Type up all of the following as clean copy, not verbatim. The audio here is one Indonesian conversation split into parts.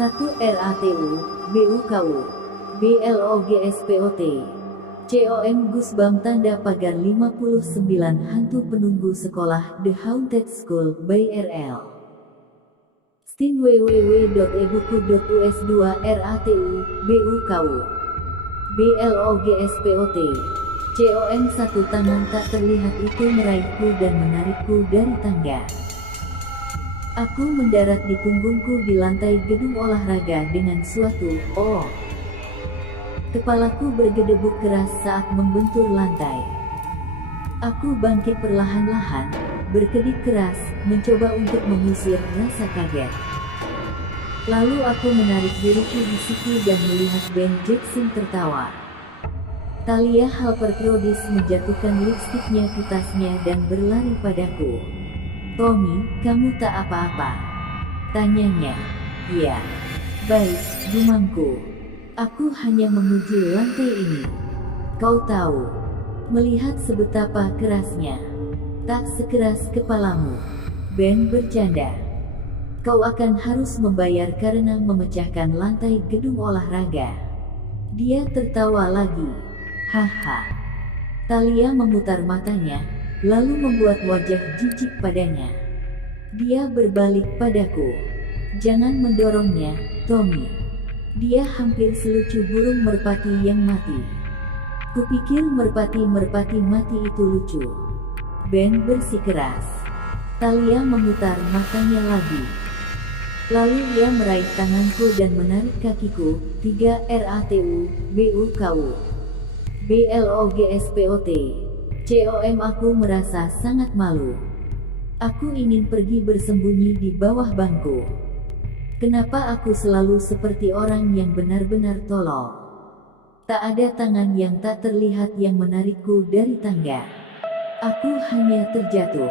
1. RATU, BUKU, BLOGSPOT, COM Gusbam tanda pagar 59 hantu penunggu sekolah The Haunted School by RL. Stin www.ebuku.us2 RATU, BUKU, BLOGSPOT, COM satu tangan tak terlihat itu meraihku dan menarikku dari tangga. Aku mendarat di punggungku di lantai gedung olahraga dengan suatu "oh". Kepalaku bergedebuk keras saat membentur lantai. Aku bangkit perlahan-lahan, berkedip keras, mencoba untuk mengusir rasa kaget. Lalu aku menarik diriku di situ dan melihat Ben Jackson tertawa. Talia Halper-Prodis menjatuhkan lipstiknya ke tasnya dan berlari padaku. "Tommy, kamu tak apa-apa?" tanyanya. "Ya. Baik, gumamku. Aku hanya menguji lantai ini. Kau tahu, melihat sebetapa kerasnya. Tak sekeras kepalamu." Ben bercanda. "Kau akan harus membayar karena memecahkan lantai gedung olahraga." Dia tertawa lagi. "Haha." Talia memutar matanya, lalu membuat wajah jijik padanya. Dia berbalik padaku. "Jangan mendorongnya, Tommy. Dia hampir selucu burung merpati yang mati." "Kupikir merpati-merpati mati itu lucu." Ben bersikeras. Talia memutar matanya lagi. Lalu ia meraih tanganku dan menarik kakiku. 3. RATU, BUKU, BLOGSPOT, COM aku merasa sangat malu. Aku ingin pergi bersembunyi di bawah bangku. Kenapa aku selalu seperti orang yang benar-benar tolol? Tak ada tangan yang tak terlihat yang menarikku dari tangga. Aku hanya terjatuh.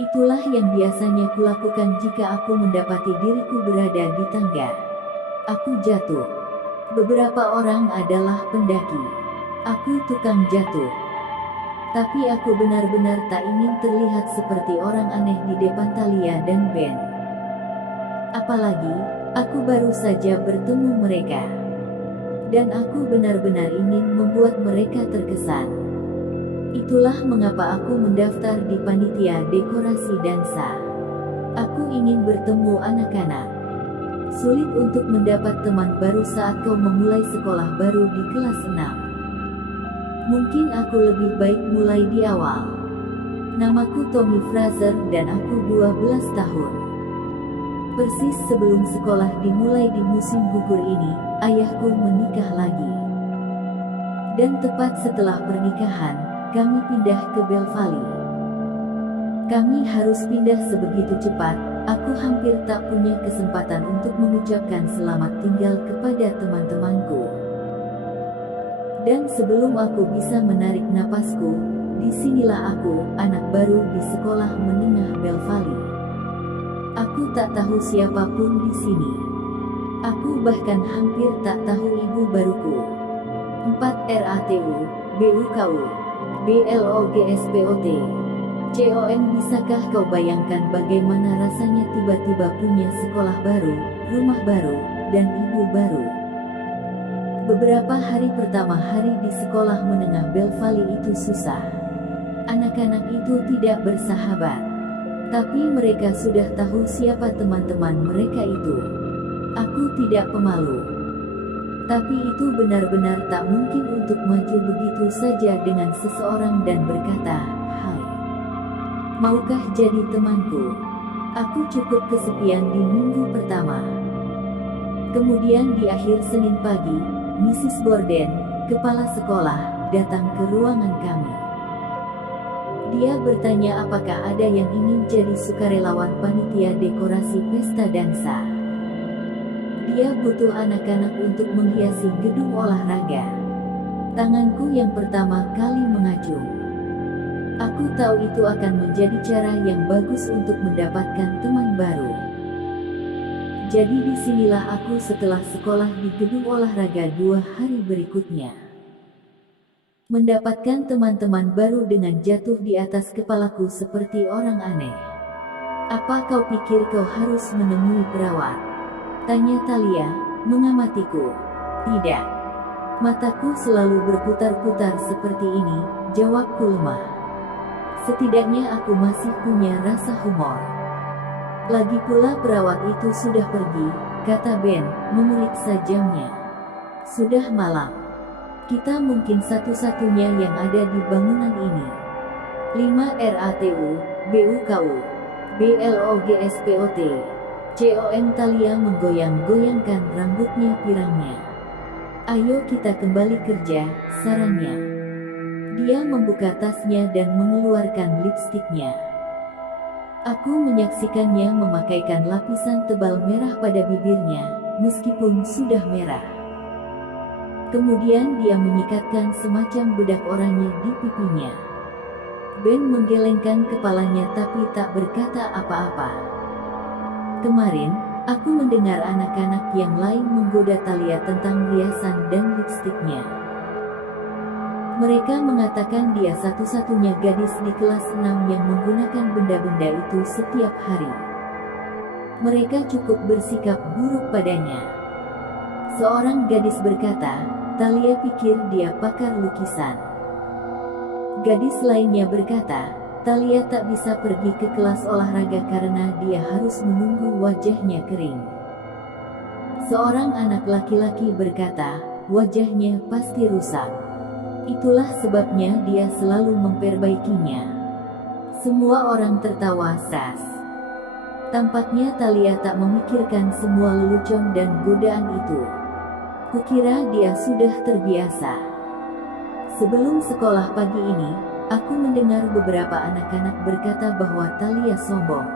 Itulah yang biasanya kulakukan jika aku mendapati diriku berada di tangga. Aku jatuh. Beberapa orang adalah pendaki. Aku tukang jatuh. Tapi aku benar-benar tak ingin terlihat seperti orang aneh di depan Talia dan Ben. Apalagi, aku baru saja bertemu mereka. Dan aku benar-benar ingin membuat mereka terkesan. Itulah mengapa aku mendaftar di panitia dekorasi dansa. Aku ingin bertemu anak-anak. Sulit untuk mendapat teman baru saat kau memulai sekolah baru di kelas 6. Mungkin aku lebih baik mulai di awal. Namaku Tommy Fraser dan aku 12 tahun. Persis sebelum sekolah dimulai di musim gugur ini, ayahku menikah lagi. Dan tepat setelah pernikahan, kami pindah ke Bell Valley. Kami harus pindah sebegitu cepat, aku hampir tak punya kesempatan untuk mengucapkan selamat tinggal kepada teman-temanku. Dan sebelum aku bisa menarik napasku, disinilah aku, anak baru di sekolah menengah Bell Valley. Aku tak tahu siapapun di sini. Aku bahkan hampir tak tahu ibu baruku. 4. RATU, BUKU, BLOGSPOT, COM bisakah kau bayangkan bagaimana rasanya tiba-tiba punya sekolah baru, rumah baru, dan ibu baru? Beberapa hari pertama hari di sekolah menengah Bell Valley itu susah. Anak-anak itu tidak bersahabat. Tapi mereka sudah tahu siapa teman-teman mereka itu. Aku tidak pemalu. Tapi itu benar-benar tak mungkin untuk maju begitu saja dengan seseorang dan berkata, "Hai, maukah jadi temanku?" Aku cukup kesepian di minggu pertama. Kemudian di akhir Senin pagi, Mrs. Borden, kepala sekolah, datang ke ruangan kami. Dia bertanya apakah ada yang ingin jadi sukarelawan panitia dekorasi pesta dansa. Dia butuh anak-anak untuk menghiasi gedung olahraga. Tanganku yang pertama kali mengacung. Aku tahu itu akan menjadi cara yang bagus untuk mendapatkan teman baru. Jadi disinilah aku setelah sekolah di gedung olahraga 2 hari berikutnya. Mendapatkan teman-teman baru dengan jatuh di atas kepalaku seperti orang aneh. Apa kau pikir kau harus menemui perawat? Tanya Thalia, mengamatiku. Tidak. Mataku selalu berputar-putar seperti ini, jawabku lemah. Setidaknya aku masih punya rasa humor. Lagi pula perawat itu sudah pergi, kata Ben, memeriksa jamnya. Sudah malam. Kita mungkin satu-satunya yang ada di bangunan ini. 5 RATU, BUKU, BLOGSPOT, COM. Thalia menggoyang-goyangkan rambutnya pirangnya. Ayo kita kembali kerja, sarannya. Dia membuka tasnya dan mengeluarkan lipstiknya. Aku menyaksikannya memakaikan lapisan tebal merah pada bibirnya, meskipun sudah merah. Kemudian dia menyikatkan semacam bedak oranye di pipinya. Ben menggelengkan kepalanya tapi tak berkata apa-apa. Kemarin, aku mendengar anak-anak yang lain menggoda Thalia tentang riasan dan lipstiknya. Mereka mengatakan dia satu-satunya gadis di kelas 6 yang menggunakan benda-benda itu setiap hari. Mereka cukup bersikap buruk padanya. Seorang gadis berkata, Thalia pikir dia pakar lukisan. Gadis lainnya berkata, Thalia tak bisa pergi ke kelas olahraga karena dia harus menunggu wajahnya kering. Seorang anak laki-laki berkata, wajahnya pasti rusak. Itulah sebabnya dia selalu memperbaikinya. Semua orang tertawa sas. Tampaknya Thalia tak memikirkan semua lelucon dan godaan itu. Kukira dia sudah terbiasa. Sebelum sekolah pagi ini, aku mendengar beberapa anak-anak berkata bahwa Thalia sombong.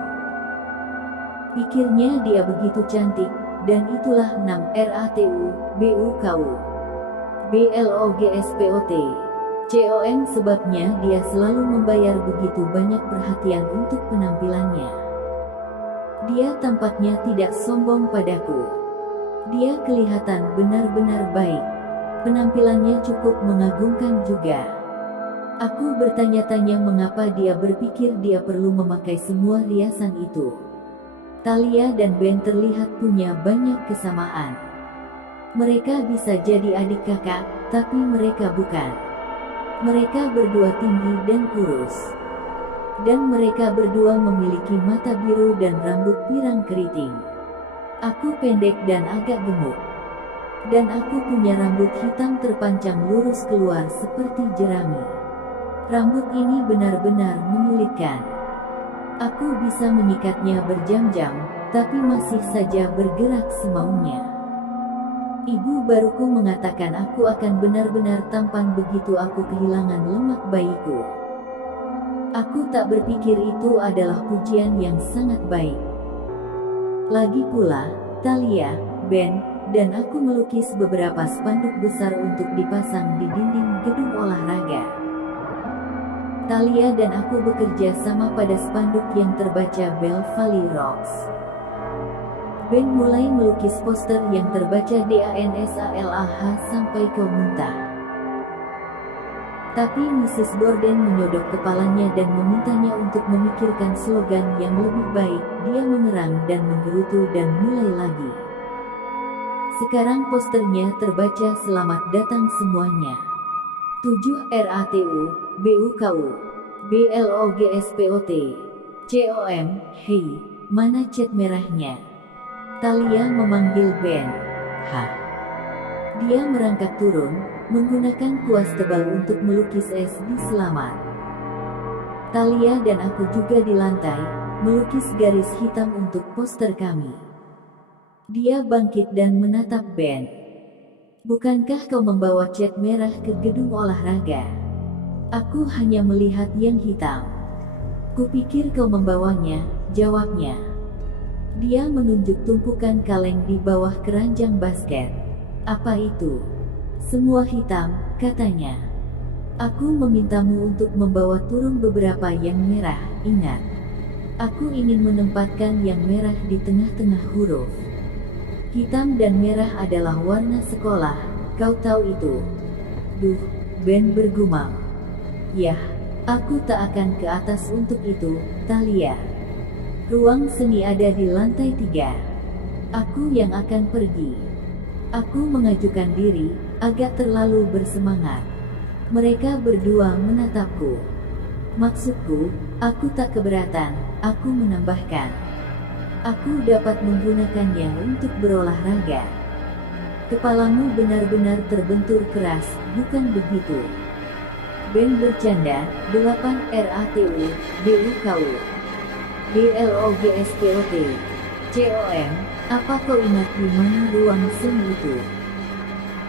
Pikirnya dia begitu cantik, dan itulah 6 RATU, BUKU, BLOGSPOT, COM. Sebabnya dia selalu membayar begitu banyak perhatian untuk penampilannya. Dia tampaknya tidak sombong padaku. Dia kelihatan benar-benar baik. Penampilannya cukup mengagumkan juga. Aku bertanya-tanya mengapa dia berpikir dia perlu memakai semua riasan itu. Thalia dan Ben terlihat punya banyak kesamaan. Mereka bisa jadi adik kakak, tapi mereka bukan. Mereka berdua tinggi dan kurus. Dan mereka berdua memiliki mata biru dan rambut pirang keriting. Aku pendek dan agak gemuk. Dan aku punya rambut hitam terpanjang lurus keluar seperti jerami. Rambut ini benar-benar menyulitkan. Aku bisa menyikatnya berjam-jam, tapi masih saja bergerak semaunya. Ibu baruku mengatakan aku akan benar-benar tampan begitu aku kehilangan lemak bayiku. Aku tak berpikir itu adalah pujian yang sangat baik. Lagi pula, Thalia, Ben, dan aku melukis beberapa spanduk besar untuk dipasang di dinding gedung olahraga. Thalia dan aku bekerja sama pada spanduk yang terbaca Bell Valley Rocks. Ben mulai melukis poster yang terbaca DANSALAH sampai kau muntah. Tapi Mrs. Borden menyodok kepalanya dan memintanya untuk memikirkan slogan yang lebih baik. Dia mengerang dan menggerutu dan mulai lagi. Sekarang posternya terbaca selamat datang semuanya. 7 RATU, BUKU, BLOGSPOT, COM. Hei, mana cat merahnya? Thalia memanggil Ben. Hah? Dia merangkak turun, menggunakan kuas tebal untuk melukis es di selamat. Thalia dan aku juga di lantai, melukis garis hitam untuk poster kami. Dia bangkit dan menatap Ben. Bukankah kau membawa cat merah ke gedung olahraga? Aku hanya melihat yang hitam. Kupikir kau membawanya, jawabnya. Dia menunjuk tumpukan kaleng di bawah keranjang basket. Apa itu? Semua hitam, katanya. Aku memintamu untuk membawa turun beberapa yang merah, ingat. Aku ingin menempatkan yang merah di tengah-tengah huruf. Hitam dan merah adalah warna sekolah, kau tahu itu. Duh, Ben bergumam. Yah, aku tak akan ke atas untuk itu, Thalia. Ruang seni ada di lantai 3. Aku yang akan pergi. Aku mengajukan diri, agak terlalu bersemangat. Mereka berdua menatapku. Maksudku, aku tak keberatan, aku menambahkan. Aku dapat menggunakannya untuk berolahraga. Kepalamu benar-benar terbentur keras, bukan begitu? Ben bercanda, 8 RATU, BUKU, BLOGSPOT, COM, apa kau ingat di mana ruang seni itu?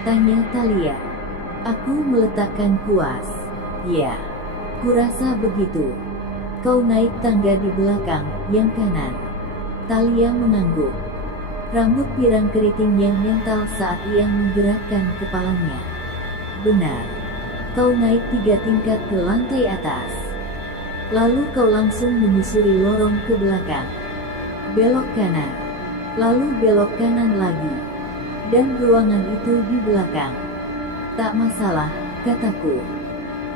Tanya Thalia. Aku meletakkan kuas. Ya, kurasa begitu. Kau naik tangga di belakang, yang kanan. Thalia mengangguk. Rambut pirang keritingnya mental saat ia menggerakkan kepalanya. Benar. Kau naik 3 tingkat ke lantai atas. Lalu kau langsung menyusuri lorong ke belakang. Belok kanan. Lalu belok kanan lagi. Dan ruangan itu di belakang. Tak masalah, kataku.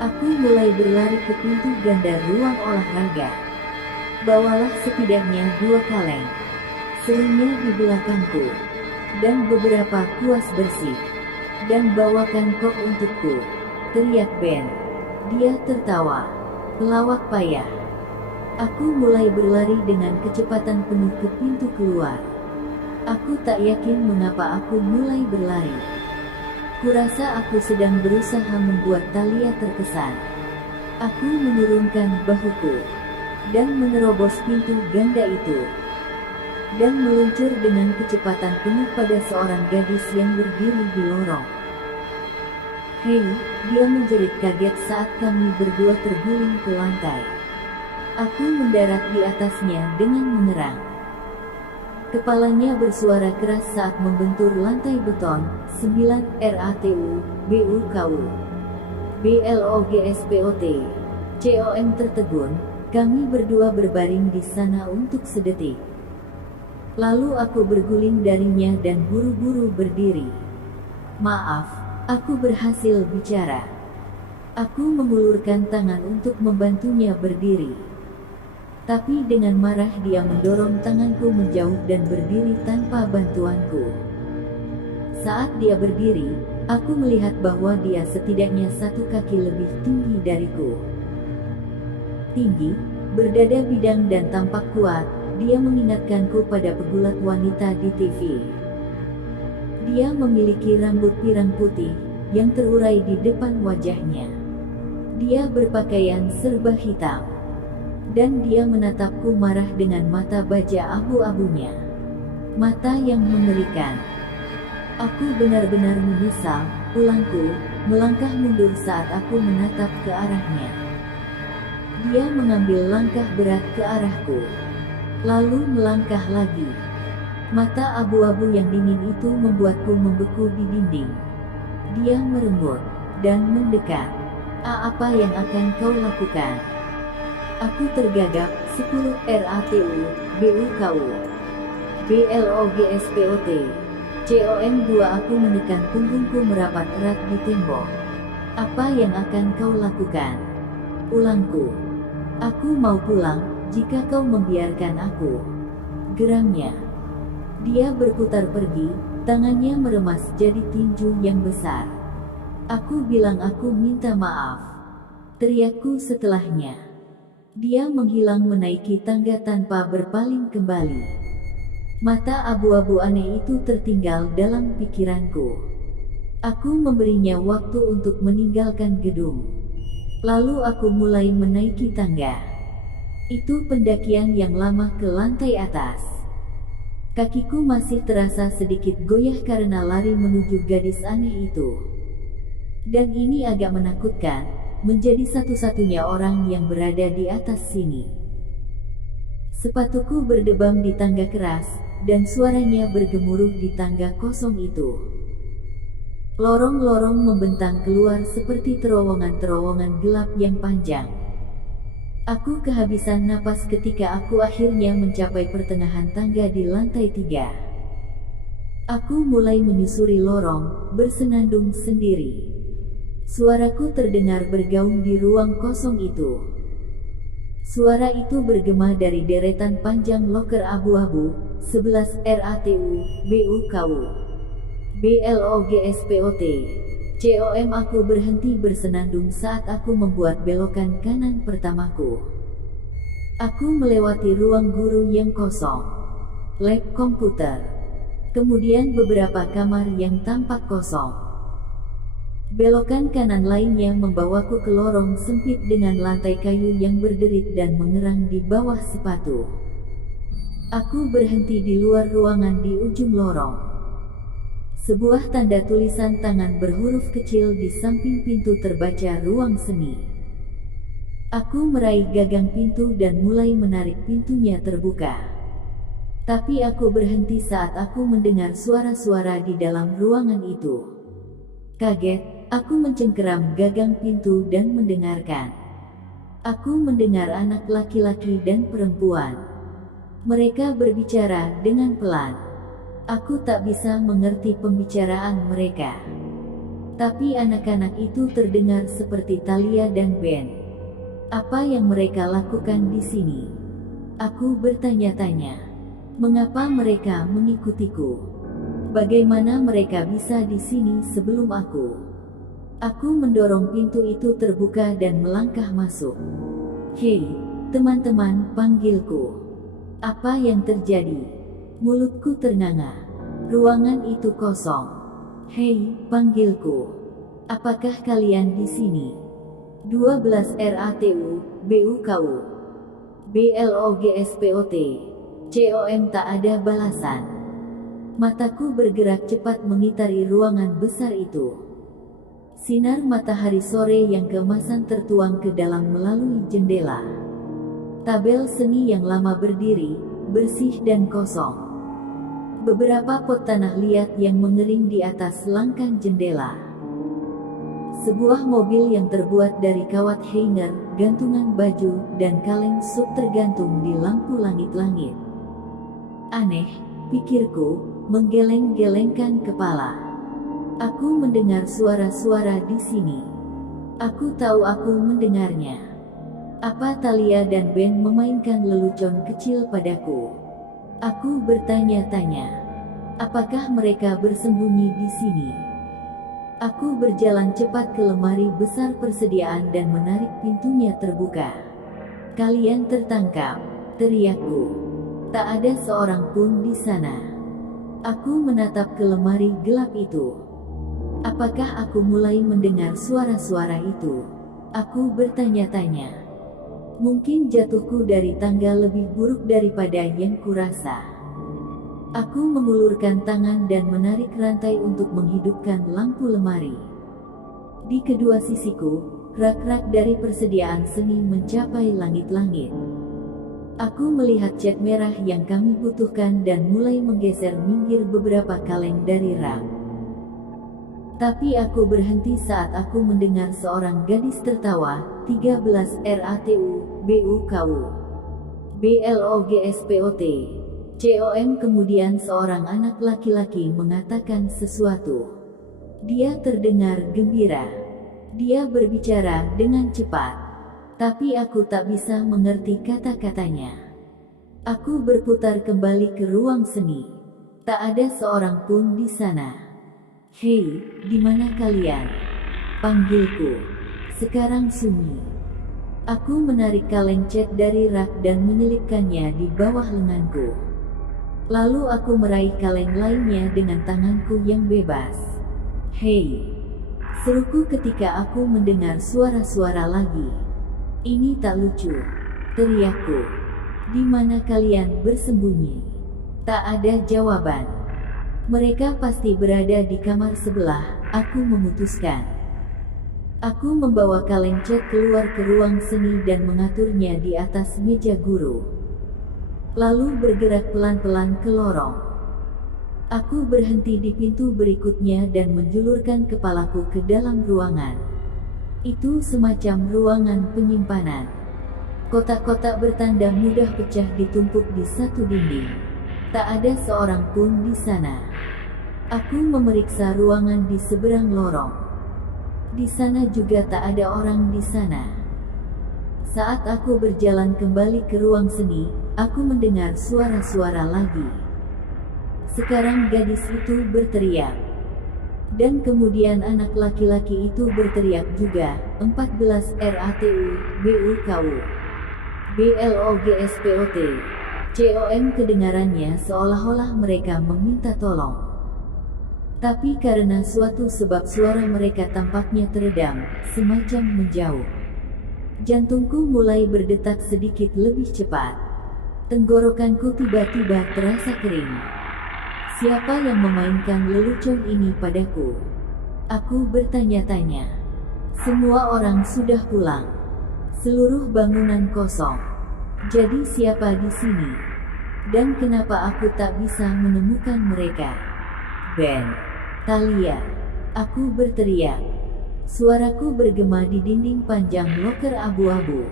Aku mulai berlari ke pintu ganda ruang olahraga. Bawalah setidaknya 2 kaleng. Seringnya di belakangku. Dan beberapa kuas bersih. Dan bawakan kok untukku. Teriak Ben. Dia tertawa. Pelawak payah. Aku mulai berlari dengan kecepatan penuh ke pintu keluar. Aku tak yakin mengapa aku mulai berlari. Kurasa aku sedang berusaha membuat Thalia terkesan. Aku menurunkan bahuku. Dan menerobos pintu ganda itu. Dan meluncur dengan kecepatan penuh pada seorang gadis yang berdiri di lorong. Hei, dia menjerit kaget saat kami berdua terguling ke lantai. Aku mendarat di atasnya dengan mengerang. Kepalanya bersuara keras saat membentur lantai beton. 9 RATU, BUKU, BLOGSPOT, COM tertegun. Kami berdua berbaring di sana untuk sedetik. Lalu aku berguling darinya dan buru-buru berdiri. Maaf. Aku berhasil bicara. Aku mengulurkan tangan untuk membantunya berdiri. Tapi dengan marah dia mendorong tanganku menjauh dan berdiri tanpa bantuanku. Saat dia berdiri, aku melihat bahwa dia setidaknya 1 kaki lebih tinggi dariku. Tinggi, berdada bidang dan tampak kuat, dia mengingatkanku pada pegulat wanita di TV. Dia memiliki rambut pirang putih, yang terurai di depan wajahnya. Dia berpakaian serba hitam. Dan dia menatapku marah dengan mata baja abu-abunya. Mata yang mengerikan. Aku benar-benar menyesal, ulangku, melangkah mundur saat aku menatap ke arahnya. Dia mengambil langkah berat ke arahku. Lalu melangkah lagi. Mata abu-abu yang dingin itu membuatku membeku di dinding. Dia merenggut dan mendekat. Apa yang akan kau lakukan? Aku tergagap. 10 RATU, BUKU, BLOGSPOT, COM 2. Aku menekan punggungku merapat erat di tembok. Apa yang akan kau lakukan? Ulangku. Aku mau pulang, jika kau membiarkan aku. Geramnya. Dia berputar pergi, tangannya meremas jadi tinju yang besar. Aku bilang aku minta maaf. Teriakku setelahnya. Dia menghilang menaiki tangga tanpa berpaling kembali. Mata abu-abu aneh itu tertinggal dalam pikiranku. Aku memberinya waktu untuk meninggalkan gedung. Lalu aku mulai menaiki tangga. Itu pendakian yang lama ke lantai atas. Kakiku masih terasa sedikit goyah karena lari menuju gadis aneh itu. Dan ini agak menakutkan, menjadi satu-satunya orang yang berada di atas sini. Sepatuku berdebam di tangga keras, dan suaranya bergemuruh di tangga kosong itu. Lorong-lorong membentang keluar seperti terowongan-terowongan gelap yang panjang. Aku kehabisan napas ketika aku akhirnya mencapai pertengahan tangga di lantai 3. Aku mulai menyusuri lorong, bersenandung sendiri. Suaraku terdengar bergaung di ruang kosong itu. Suara itu bergema dari deretan panjang loker abu-abu, 11 RATU, BUKU, BLOGSPOT. COM. Aku berhenti bersenandung saat aku membuat belokan kanan pertamaku. Aku melewati ruang guru yang kosong, lab komputer, kemudian beberapa kamar yang tampak kosong. Belokan kanan lainnya membawaku ke lorong sempit dengan lantai kayu yang berderit dan mengerang di bawah sepatu. Aku berhenti di luar ruangan di ujung lorong. Sebuah tanda tulisan tangan berhuruf kecil di samping pintu terbaca ruang seni. Aku meraih gagang pintu dan mulai menarik pintunya terbuka. Tapi aku berhenti saat aku mendengar suara-suara di dalam ruangan itu. Kaget, aku mencengkeram gagang pintu dan mendengarkan. Aku mendengar anak laki-laki dan perempuan. Mereka berbicara dengan pelan. Aku tak bisa mengerti pembicaraan mereka. Tapi anak-anak itu terdengar seperti Thalia dan Ben. Apa yang mereka lakukan di sini? Aku bertanya-tanya. Mengapa mereka mengikutiku? Bagaimana mereka bisa di sini sebelum aku? Aku mendorong pintu itu terbuka dan melangkah masuk. Hei, teman-teman, panggilku. Apa yang terjadi? Mulutku ternganga. Ruangan itu kosong. Hei, panggilku. Apakah kalian di sini? 12 RATU, BUKU, BLOGSPOT. COM. Tak ada balasan. Mataku bergerak cepat mengitari ruangan besar itu. Sinar matahari sore yang keemasan tertuang ke dalam melalui jendela. Tabel seni yang lama berdiri, bersih dan kosong. Beberapa pot tanah liat yang mengering di atas langkah jendela. Sebuah mobil yang terbuat dari kawat hanger, gantungan baju, dan kaleng sup tergantung di lampu langit-langit. Aneh, pikirku, menggeleng-gelengkan kepala. Aku mendengar suara-suara di sini. Aku tahu aku mendengarnya. Apa Thalia dan Ben memainkan lelucon kecil padaku? Aku bertanya-tanya. Apakah mereka bersembunyi di sini? Aku berjalan cepat ke lemari besar persediaan dan menarik pintunya terbuka. Kalian tertangkap, teriakku. Tak ada seorang pun di sana. Aku menatap ke lemari gelap itu. Apakah aku mulai mendengar suara-suara itu? Aku bertanya-tanya. Mungkin jatuhku dari tangga lebih buruk daripada yang kurasa. Aku mengulurkan tangan dan menarik rantai untuk menghidupkan lampu lemari. Di kedua sisiku, rak-rak dari persediaan seni mencapai langit-langit. Aku melihat cat merah yang kami butuhkan dan mulai menggeser minggir beberapa kaleng dari rak. Tapi aku berhenti saat aku mendengar seorang gadis tertawa. 13 RATU, BUKU, BLOGSPOT. COM. Kemudian seorang anak laki-laki mengatakan sesuatu. Dia terdengar gembira. Dia berbicara dengan cepat. Tapi aku tak bisa mengerti kata-katanya. Aku berputar kembali ke ruang seni. Tak ada seorang pun di sana. Hei, di mana kalian? Panggilku. Sekarang sunyi. Aku menarik kaleng cat dari rak dan menyelipkannya di bawah lenganku. Lalu aku meraih kaleng lainnya dengan tanganku yang bebas. Hei, seruku ketika aku mendengar suara-suara lagi. Ini tak lucu, teriakku. Di mana kalian bersembunyi? Tak ada jawaban. Mereka pasti berada di kamar sebelah, aku memutuskan. Aku membawa kaleng cat keluar ke ruang seni dan mengaturnya di atas meja guru. Lalu bergerak pelan-pelan ke lorong. Aku berhenti di pintu berikutnya dan menjulurkan kepalaku ke dalam ruangan. Itu semacam ruangan penyimpanan. Kotak-kotak bertanda mudah pecah ditumpuk di satu dinding. Tak ada seorang pun di sana. Aku memeriksa ruangan di seberang lorong. Di sana juga tak ada orang di sana. Saat aku berjalan kembali ke ruang seni, aku mendengar suara-suara lagi. Sekarang gadis itu berteriak. Dan kemudian anak laki-laki itu berteriak juga, 14 RATU, BUKU, BLOGSPOT, COM. Kedengarannya seolah-olah mereka meminta tolong. Tapi karena suatu sebab suara mereka tampaknya teredam, semacam menjauh. Jantungku mulai berdetak sedikit lebih cepat. Tenggorokanku tiba-tiba terasa kering. Siapa yang memainkan lelucon ini padaku? Aku bertanya-tanya. Semua orang sudah pulang. Seluruh bangunan kosong. Jadi siapa di sini? Dan kenapa aku tak bisa menemukan mereka? Ben, Talia, aku berteriak. Suaraku bergema di dinding panjang loker abu-abu.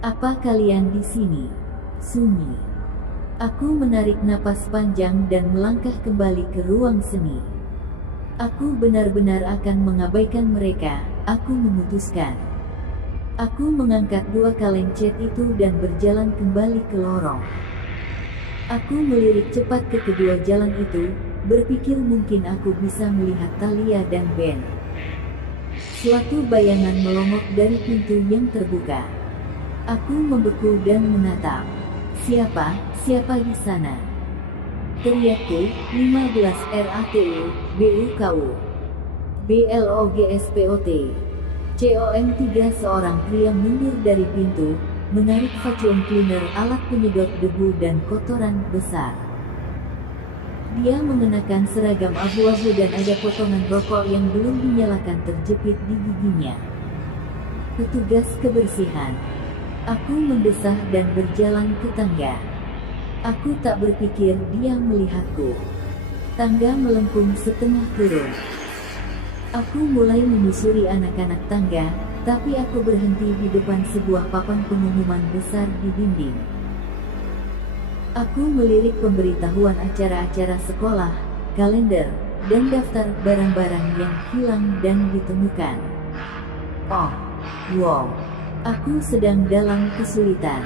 Apa kalian di sini? Sunyi. Aku menarik napas panjang dan melangkah kembali ke ruang seni. Aku benar-benar akan mengabaikan mereka, aku memutuskan. Aku mengangkat 2 kaleng cat itu dan berjalan kembali ke lorong. Aku melirik cepat ke kedua jalan itu, berpikir mungkin aku bisa melihat Talia dan Ben. Suatu bayangan melongok dari pintu yang terbuka. Aku membeku dan menatap. Siapa di sana? Teriakku, 15 RATU, BUKU, BLOGSPOT, COM. 3 seorang pria mundur dari pintu, menarik vacuum cleaner, alat penyedot debu dan kotoran besar. Dia mengenakan seragam abu-abu dan ada potongan rokok yang belum dinyalakan terjepit di giginya. Petugas kebersihan. Aku mendesah dan berjalan ke tangga. Aku tak berpikir dia melihatku. Tangga melengkung setengah turun. Aku mulai menyusuri anak-anak tangga, tapi aku berhenti di depan sebuah papan pengumuman besar di dinding. Aku melirik pemberitahuan acara-acara sekolah, kalender, dan daftar barang-barang yang hilang dan ditemukan. Oh, wow. Aku sedang dalam kesulitan.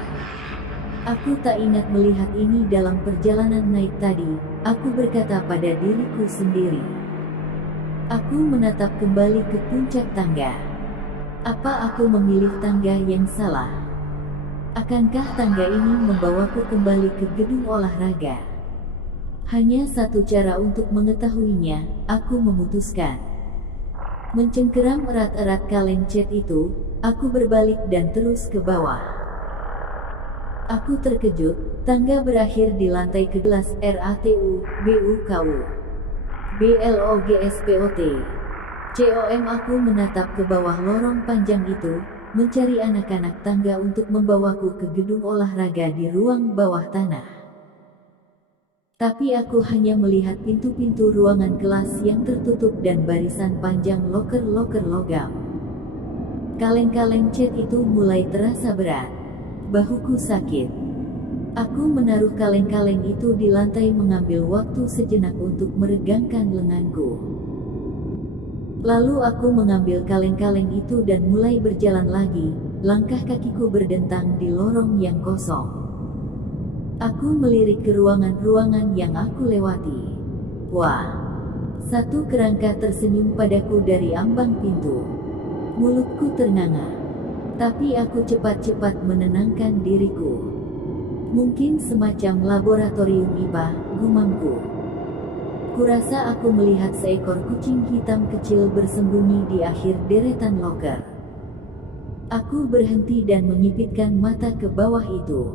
Aku tak ingat melihat ini dalam perjalanan naik tadi, aku berkata pada diriku sendiri. Aku menatap kembali ke puncak tangga. Apa aku memilih tangga yang salah? Akankah tangga ini membawaku kembali ke gedung olahraga? Hanya satu cara untuk mengetahuinya, aku memutuskan. Mencengkeram erat-erat kaleng cat itu, aku berbalik dan terus ke bawah. Aku terkejut, tangga berakhir di lantai ke-11 RATU, BUKU, BLOGSPOT, COM. Aku menatap ke bawah lorong panjang itu, mencari anak-anak tangga untuk membawaku ke gedung olahraga di ruang bawah tanah. Tapi aku hanya melihat pintu-pintu ruangan kelas yang tertutup dan barisan panjang loker-loker logam. Kaleng-kaleng cat itu mulai terasa berat. Bahuku sakit. Aku menaruh kaleng-kaleng itu di lantai, mengambil waktu sejenak untuk meregangkan lenganku. Lalu aku mengambil kaleng-kaleng itu dan mulai berjalan lagi, langkah kakiku berdentang di lorong yang kosong. Aku melirik ke ruangan-ruangan yang aku lewati. Wah! Satu kerangka tersenyum padaku dari ambang pintu. Mulutku ternganga. Tapi aku cepat-cepat menenangkan diriku. Mungkin semacam laboratorium IPA, gumamku. Kurasa aku melihat seekor kucing hitam kecil bersembunyi di akhir deretan loker. Aku berhenti dan menyipitkan mata ke bawah itu.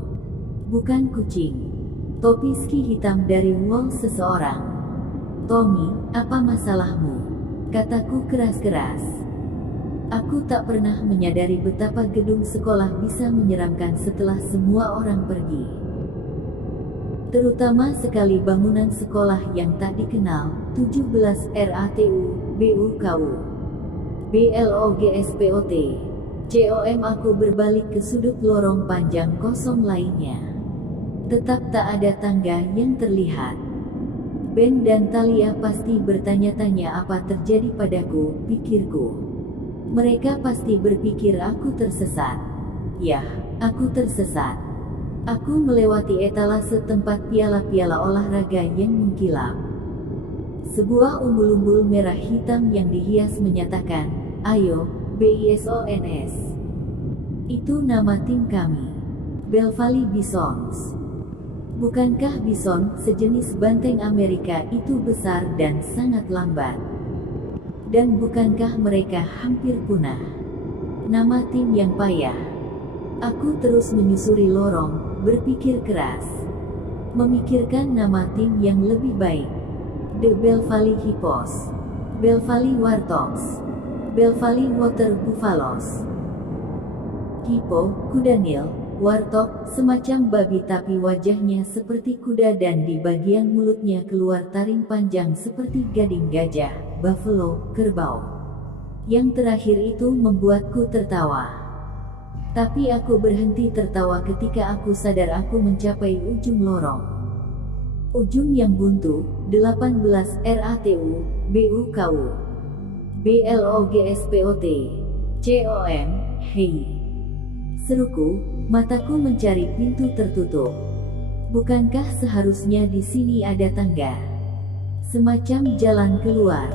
Bukan kucing. Topi ski hitam dari wall seseorang. Tommy, apa masalahmu? Kataku keras-keras. Aku tak pernah menyadari betapa gedung sekolah bisa menyeramkan setelah semua orang pergi. Terutama sekali bangunan sekolah yang tak dikenal, 17 RATU, BUKU, BLOGSPOT, COM. Aku berbalik ke sudut lorong panjang kosong lainnya. Tetap tak ada tangga yang terlihat. Ben dan Talia pasti bertanya-tanya apa terjadi padaku, pikirku. Mereka pasti berpikir aku tersesat. Yah, aku tersesat. Aku melewati etalase tempat piala-piala olahraga yang mengkilap. Sebuah umbul-umbul merah hitam yang dihias menyatakan, "Ayo, BISONS." Itu nama tim kami. Belvally Bisons. Bukankah bison, sejenis banteng Amerika, itu besar dan sangat lambat? Dan bukankah mereka hampir punah? Nama tim yang payah. Aku terus menyusuri lorong, berpikir keras. Memikirkan nama tim yang lebih baik. The Belvally Hippos, Belvally Warthogs, Belvally Water Buffaloes. Hippo, kuda Nil, warthog, semacam babi tapi wajahnya seperti kuda dan di bagian mulutnya keluar taring panjang seperti gading gajah, buffalo, kerbau. Yang terakhir itu membuatku tertawa. Tapi aku berhenti tertawa ketika aku sadar aku mencapai ujung lorong. Ujung yang buntu, 18 RATU, BUKU, BLOGSPOT, COM, hei. Seruku, mataku mencari pintu tertutup. Bukankah seharusnya di sini ada tangga? Semacam jalan keluar.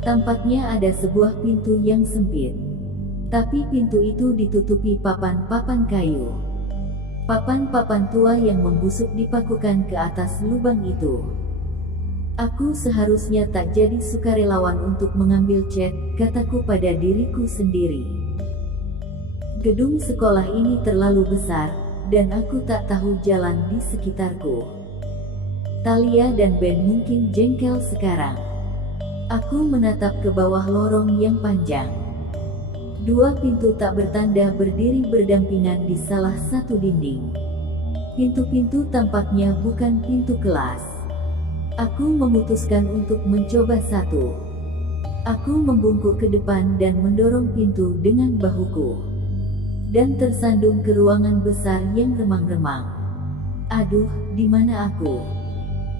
Tampaknya ada sebuah pintu yang sempit. Tapi pintu itu ditutupi papan-papan kayu. Papan-papan tua yang membusuk dipakukan ke atas lubang itu. Aku seharusnya tak jadi sukarelawan untuk mengambil cat, kataku pada diriku sendiri. Gedung sekolah ini terlalu besar, dan aku tak tahu jalan di sekitarku. Talia dan Ben mungkin jengkel sekarang. Aku menatap ke bawah lorong yang panjang. Dua pintu tak bertanda berdiri berdampingan di salah satu dinding. Pintu-pintu tampaknya bukan pintu kelas. Aku memutuskan untuk mencoba satu. Aku membungkuk ke depan dan mendorong pintu dengan bahuku. Dan tersandung ke ruangan besar yang remang-remang. Aduh, di mana aku?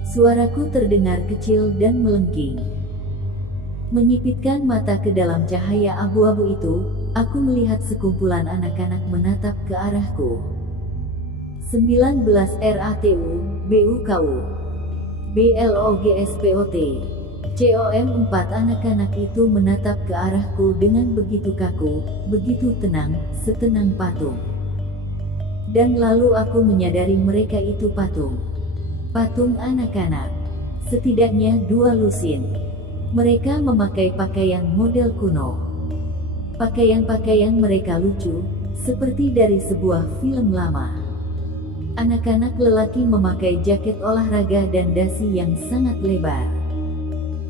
Suaraku terdengar kecil dan melengking. Menyipitkan mata ke dalam cahaya abu-abu itu, aku melihat sekumpulan anak-anak menatap ke arahku. 19 RATU, BUKU, BLOGSPOT, COM. 4 anak-anak itu menatap ke arahku dengan begitu kaku, begitu tenang, setenang patung. Dan lalu aku menyadari mereka itu patung. Patung anak-anak. Setidaknya 2 lusin. Mereka memakai pakaian model kuno. Pakaian-pakaian mereka lucu, seperti dari sebuah film lama. Anak-anak lelaki memakai jaket olahraga dan dasi yang sangat lebar.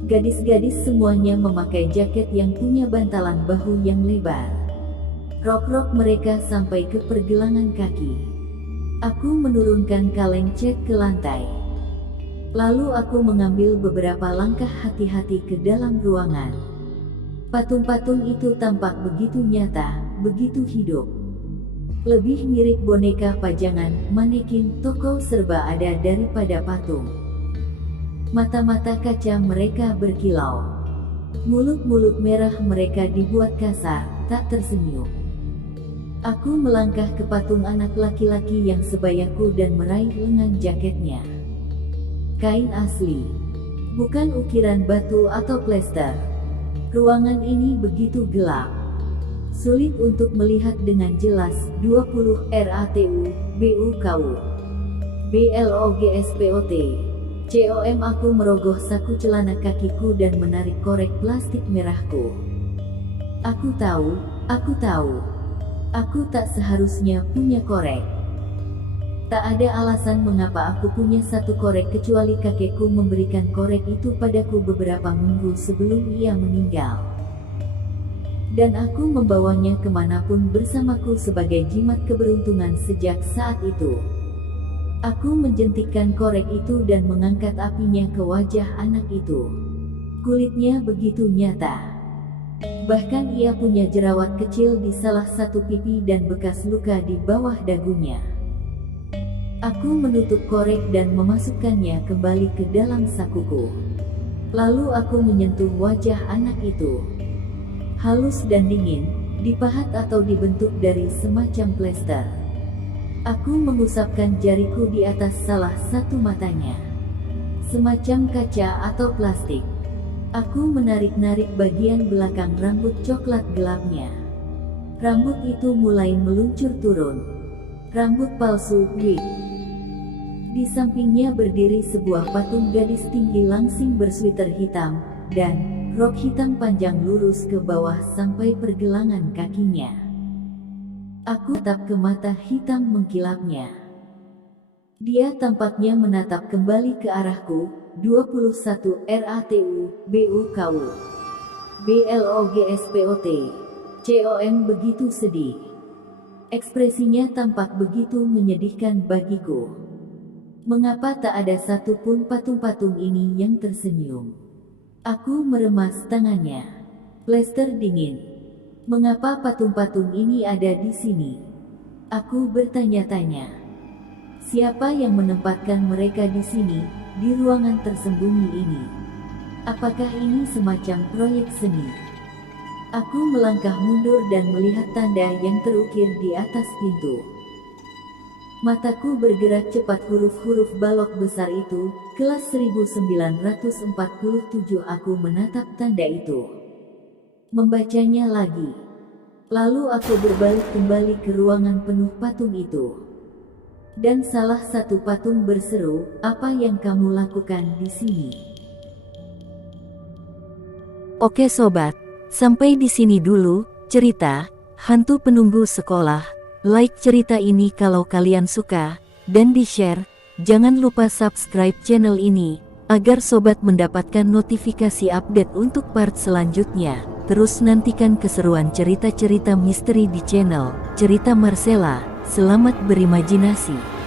Gadis-gadis semuanya memakai jaket yang punya bantalan bahu yang lebar. Rok-rok mereka sampai ke pergelangan kaki. Aku menurunkan kaleng cat ke lantai. Lalu aku mengambil beberapa langkah hati-hati ke dalam ruangan. Patung-patung itu tampak begitu nyata, begitu hidup. Lebih mirip boneka pajangan, manekin, toko serba ada daripada patung. Mata-mata kaca mereka berkilau. Mulut-mulut merah mereka dibuat kasar, tak tersenyum. Aku melangkah ke patung anak laki-laki yang sebayaku dan meraih lengan jaketnya. Kain asli, bukan ukiran batu atau plester. Ruangan ini begitu gelap. Sulit untuk melihat dengan jelas. 20 RATU, BUKU, BLOGSPOT, COM. Aku merogoh saku celana kakiku dan menarik korek plastik merahku. Aku tahu, aku tak seharusnya punya korek. Tak ada alasan mengapa aku punya satu korek kecuali kakekku memberikan korek itu padaku beberapa minggu sebelum ia meninggal. Dan aku membawanya kemanapun bersamaku sebagai jimat keberuntungan sejak saat itu. Aku menjentikkan korek itu dan mengangkat apinya ke wajah anak itu. Kulitnya begitu nyata. Bahkan ia punya jerawat kecil di salah satu pipi dan bekas luka di bawah dagunya. Aku menutup korek dan memasukkannya kembali ke dalam sakuku. Lalu aku menyentuh wajah anak itu. Halus dan dingin, dipahat atau dibentuk dari semacam plester. Aku mengusapkan jariku di atas salah satu matanya. Semacam kaca atau plastik. Aku menarik-narik bagian belakang rambut coklat gelapnya. Rambut itu mulai meluncur turun. Rambut palsu, wig. Di sampingnya berdiri sebuah patung gadis tinggi langsing bersweater hitam, dan rok hitam panjang lurus ke bawah sampai pergelangan kakinya. Aku tatap ke mata hitam mengkilapnya. Dia tampaknya menatap kembali ke arahku. 21 RATU BUKU BLOGSPOT COM begitu sedih. Ekspresinya tampak begitu menyedihkan bagiku. Mengapa tak ada satupun patung-patung ini yang tersenyum? Aku meremas tangannya. Plester dingin. Mengapa patung-patung ini ada di sini? Aku bertanya-tanya. Siapa yang menempatkan mereka di sini, di ruangan tersembunyi ini? Apakah ini semacam proyek seni? Aku melangkah mundur dan melihat tanda yang terukir di atas pintu. Mataku bergerak cepat, huruf-huruf balok besar itu, kelas 1947. Aku menatap tanda itu. Membacanya lagi. Lalu aku berbalik kembali ke ruangan penuh patung itu. Dan salah satu patung berseru, "Apa yang kamu lakukan di sini?" Oke sobat, sampai di sini dulu cerita Hantu Penunggu Sekolah. Like cerita ini kalau kalian suka, dan di-share. Jangan lupa subscribe channel ini, agar sobat mendapatkan notifikasi update untuk part selanjutnya. Terus nantikan keseruan cerita-cerita misteri di channel Cerita Marcella. Selamat berimajinasi.